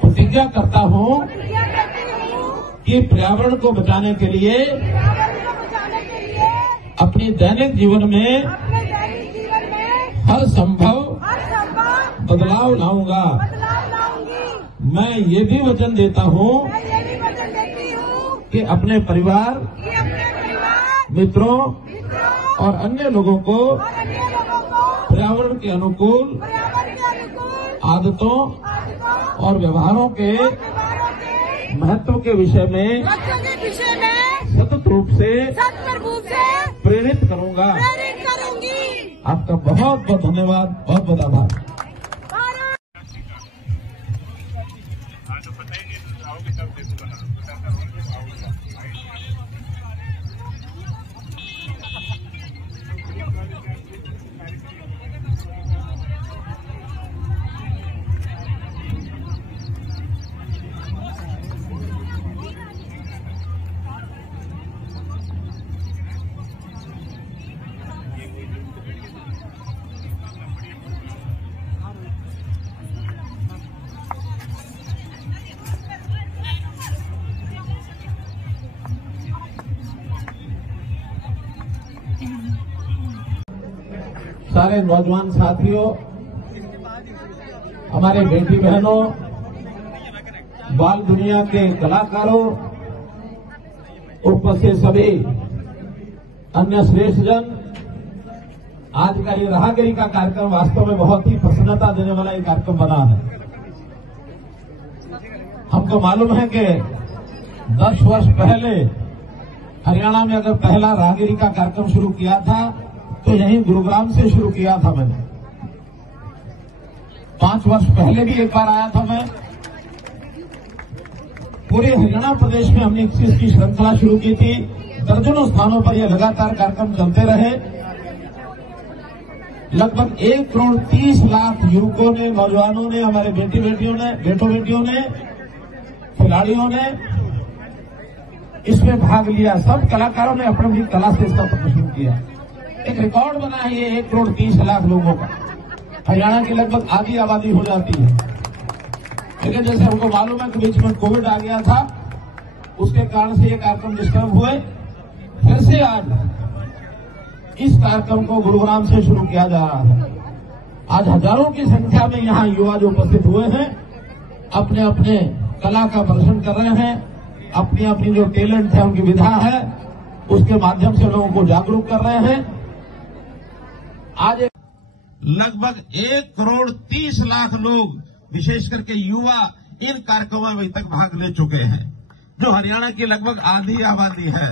प्रतिज्ञा करता हूँ कि पर्यावरण को बचाने के लिए अपनी दैनिक जीवन में हर संभव बदलाव लाऊंगा। मैं ये भी वचन देता हूँ कि अपने परिवार, मित्रों और अन्य लोगों को पर्यावरण के अनुकूल आदतों और व्यवहारों के महत्व के विषय में सतत रूप से प्रेरित करूंगा। आपका बहुत बहुत धन्यवाद, बहुत बहुत आभार। सारे नौजवान साथियों, हमारे बेटी बहनों, बाल दुनिया के कलाकारों, उपस्थित सभी अन्य श्रेष्ठ जन, आज का ये राहगिरी का कार्यक्रम वास्तव में बहुत ही प्रसन्नता देने वाला ये कार्यक्रम बना है। हमको मालूम है कि 10 वर्ष पहले हरियाणा में अगर पहला राहगिरी का कार्यक्रम शुरू किया था तो यहीं गुरुग्राम से शुरू किया था मैंने। 5 वर्ष पहले भी एक बार आया था मैं। पूरे हरियाणा प्रदेश में हमने इस चीज की श्रृंखला शुरू की थी। दर्जनों स्थानों पर यह लगातार कार्यक्रम चलते रहे। लगभग 1 करोड़ 30 लाख युवकों ने, नौजवानों ने, हमारे बेटों बेटियों ने, खिलाड़ियों ने इसमें भाग लिया। सब कलाकारों ने अपनी अपनी कला से इसका प्रदर्शन किया। एक रिकॉर्ड बना है ये 1 करोड़ 30 लाख लोगों का। हरियाणा की लगभग आधी आबादी हो जाती है। लेकिन जैसे हमको मालूम है कि बीच में कोविड आ गया था, उसके कारण से ये कार्यक्रम डिस्टर्ब हुए। फिर से आज इस कार्यक्रम को गुरुग्राम से शुरू किया जा रहा है। आज हजारों की संख्या में यहाँ युवा जो उपस्थित हुए हैं, अपने अपने कला का प्रदर्शन कर रहे हैं। अपनी अपनी जो टैलेंट है, उनकी विधा है, उसके माध्यम से लोगों को जागरूक कर रहे हैं। आज लगभग 1 करोड़ 30 लाख लोग, विशेष करके युवा, इन कार्यक्रमों में अभी तक भाग ले चुके हैं, जो हरियाणा की लगभग आधी आबादी है।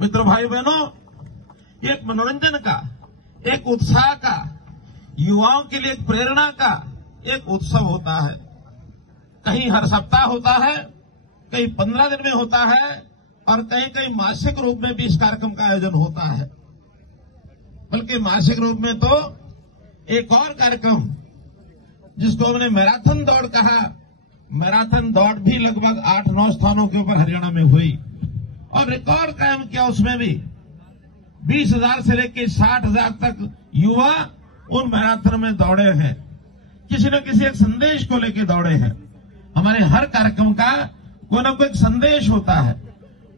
मित्रों, भाई बहनों, एक मनोरंजन का, एक उत्साह का, युवाओं के लिए एक प्रेरणा का एक उत्सव होता है। कहीं हर सप्ताह होता है, कहीं 15 दिन में होता है और कहीं कहीं मासिक रूप में भी इस कार्यक्रम का आयोजन होता है। बल्कि मासिक रूप में तो एक और कार्यक्रम, जिसको हमने मैराथन दौड़ कहा, मैराथन दौड़ भी लगभग 8-9 स्थानों के ऊपर हरियाणा में हुई और रिकॉर्ड कायम किया। उसमें भी 20,000 से लेकर 60,000 तक युवा उन मैराथन में दौड़े हैं। किसी न किसी एक संदेश को लेकर दौड़े हैं। हमारे हर कार्यक्रम का कोई न कोई एक संदेश होता है।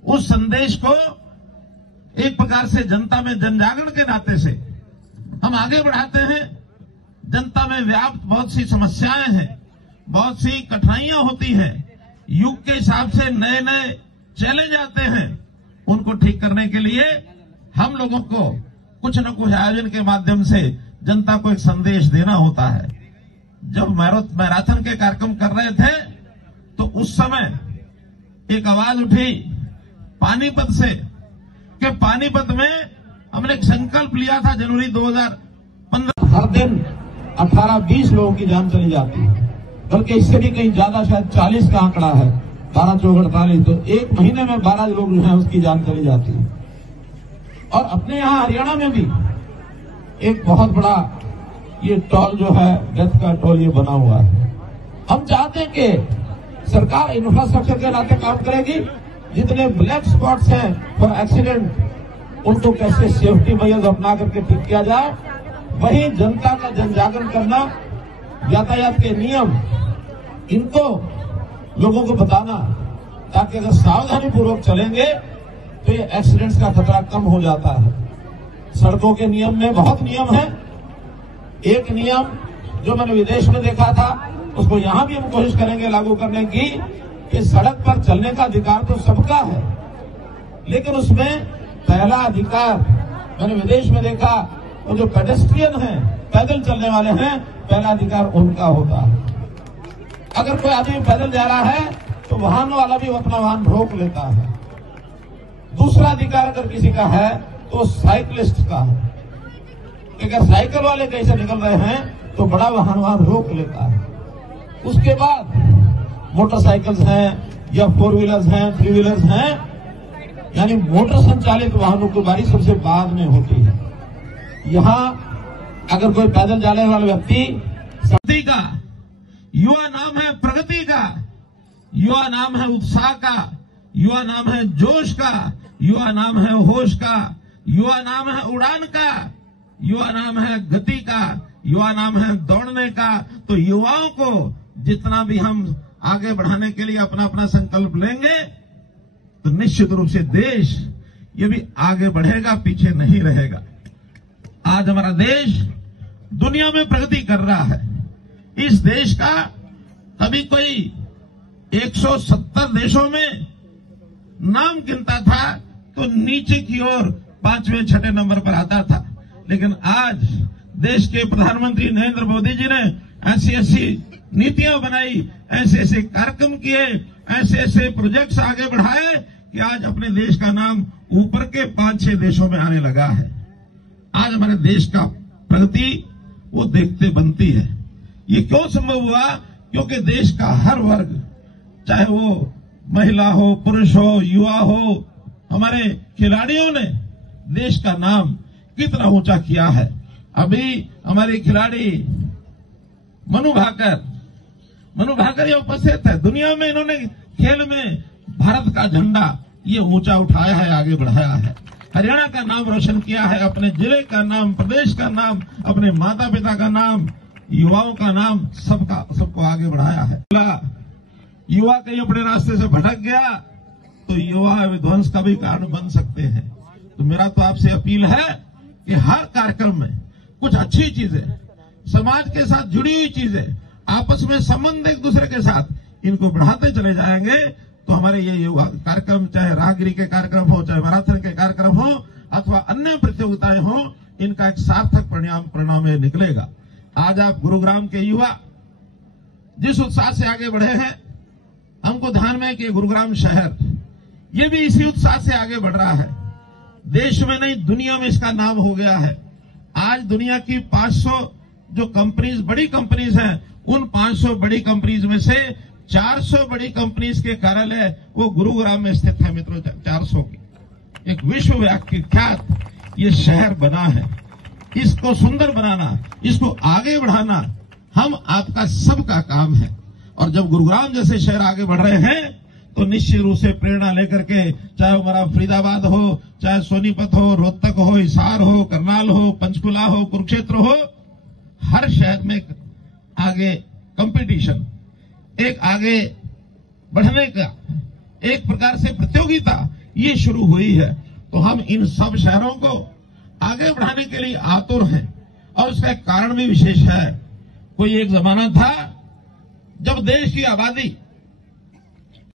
उस संदेश को एक प्रकार से जनता में जनजागरण के नाते से हम आगे बढ़ाते हैं। जनता में व्याप्त बहुत सी समस्याएं हैं, बहुत सी कठिनाइयां होती हैं। युग के हिसाब से नए नए चैलेंज आते हैं। उनको ठीक करने के लिए हम लोगों को कुछ न कुछ आयोजन के माध्यम से जनता को एक संदेश देना होता है। जब मैराथन के कार्यक्रम कर रहे थे तो उस समय एक आवाज उठी पानीपत से कि पानीपत में हमने एक संकल्प लिया था जनवरी 2015। हर दिन 18-20 लोगों की जान चली जाती है, बल्कि इससे भी कहीं ज्यादा, शायद 40 का आंकड़ा है, 12-4-48। तो एक महीने में 12 लोग जो है उसकी जान चली जाती है। और अपने यहाँ हरियाणा में भी एक बहुत बड़ा ये टोल जो है, डेथ का टोल ये बना हुआ है। हम चाहते हैं कि सरकार इंफ्रास्ट्रक्चर के नाते काम करेगी। जितने ब्लैक स्पॉट्स हैं फॉर एक्सीडेंट, उनको कैसे सेफ्टी मेजर्स अपना करके ठीक किया जाए। वहीं जनता का जनजागरण करना, यातायात के नियम, इनको लोगों को बताना, ताकि अगर सावधानी पूर्वक चलेंगे तो ये एक्सीडेंट्स का खतरा कम हो जाता है। सड़कों के नियम में बहुत नियम है। एक नियम जो मैंने विदेश में देखा था, उसको यहां भी हम कोशिश करेंगे लागू करने की, कि सड़क पर चलने का अधिकार तो सबका है, लेकिन उसमें पहला अधिकार मैंने विदेश में देखा, वो जो पेडेस्ट्रियन हैं, पैदल चलने वाले हैं, पहला अधिकार उनका होता है। अगर कोई आदमी पैदल जा रहा है तो वाहन वाला भी अपना वाहन रोक लेता है। दूसरा अधिकार अगर किसी का है तो साइकिलिस्ट का है। अगर साइकिल वाले कहीं से निकल रहे हैं तो बड़ा वाहन रोक लेता है। उसके बाद मोटरसाइकिल्स हैं या 4 व्हीलर्स हैं, 3 व्हीलर्स हैं, यानी मोटर संचालित वाहनों की बारी सबसे बाद में होती है। यहां अगर कोई पैदल जाने वाला व्यक्ति, शक्ति का युवा नाम है, प्रगति का युवा नाम है, उत्साह का युवा नाम है, जोश का युवा नाम है, होश का युवा नाम है, उड़ान का युवा नाम है, गति का युवा नाम है, दौड़ने का। तो युवाओं को जितना भी हम आगे बढ़ाने के लिए अपना अपना संकल्प लेंगे तो निश्चित रूप से देश ये भी आगे बढ़ेगा, पीछे नहीं रहेगा। आज हमारा देश दुनिया में प्रगति कर रहा है। इस देश का कभी कोई 170 देशों में नाम गिनता था तो नीचे की ओर 5वें 6ठे नंबर पर आता था, लेकिन आज देश के प्रधानमंत्री नरेंद्र मोदी जी ने ऐसी ऐसी नीतियां बनाई, ऐसे ऐसे कार्यक्रम किए, ऐसे ऐसे प्रोजेक्ट्स आगे बढ़ाए कि आज अपने देश का नाम ऊपर के 5-6 देशों में आने लगा है। आज हमारे देश का प्रगति वो देखते बनती है। ये क्यों संभव हुआ? क्योंकि देश का हर वर्ग, चाहे वो महिला हो, पुरुष हो, युवा हो, हमारे खिलाड़ियों ने देश का नाम कितना ऊंचा किया है। अभी हमारे खिलाड़ी मनु भाकर ये उपस्थित है। दुनिया में इन्होंने खेल में भारत का झंडा ये ऊंचा उठाया है, आगे बढ़ाया है। हरियाणा का नाम रोशन किया है, अपने जिले का नाम, प्रदेश का नाम, अपने माता पिता का नाम, युवाओं का नाम, सबको आगे बढ़ाया है। युवा कहीं अपने रास्ते से भटक गया तो युवा विध्वंस का भी कारण बन सकते हैं। तो मेरा तो आपसे अपील है कि हर कार्यक्रम में कुछ अच्छी चीजें, समाज के साथ जुड़ी हुई चीजें, आपस में संबंध एक दूसरे के साथ, इनको बढ़ाते चले जाएंगे तो हमारे ये युवा कार्यक्रम, चाहे राहगिरी के कार्यक्रम हो, चाहे मैराथन के कार्यक्रम हो, अथवा अन्य प्रतियोगिताएं हो, इनका एक सार्थक परिणाम निकलेगा। आज आप गुरुग्राम के युवा जिस उत्साह से आगे बढ़े हैं, हमको ध्यान में कि गुरुग्राम शहर ये भी इसी उत्साह से आगे बढ़ रहा है। देश में नहीं, दुनिया में इसका नाम हो गया है। आज दुनिया की 500 जो कंपनीज, बड़ी कंपनीज हैं, उन 500 बड़ी कंपनीज में से 400 बड़ी कंपनीज के कार्यालय वो गुरुग्राम में स्थित है। मित्रों, 400 की एक विश्वव्यापी ख्यात ये शहर बना है। इसको सुंदर बनाना, इसको आगे बढ़ाना हम आपका सबका काम है। और जब गुरुग्राम जैसे शहर आगे बढ़ रहे हैं तो निश्चित रूप से प्रेरणा लेकर के, चाहे हमारा फरीदाबाद हो, चाहे सोनीपत हो, रोहतक हो, हिसार हो, करनाल हो, पंचकुला हो, कुरुक्षेत्र हो, हर शहर में आगे कंपटीशन, एक आगे बढ़ने का एक प्रकार से प्रतियोगिता ये शुरू हुई है। तो हम इन सब शहरों को आगे बढ़ाने के लिए आतुर हैं और उसका कारण भी विशेष है। कोई एक जमाना था जब देश की आबादी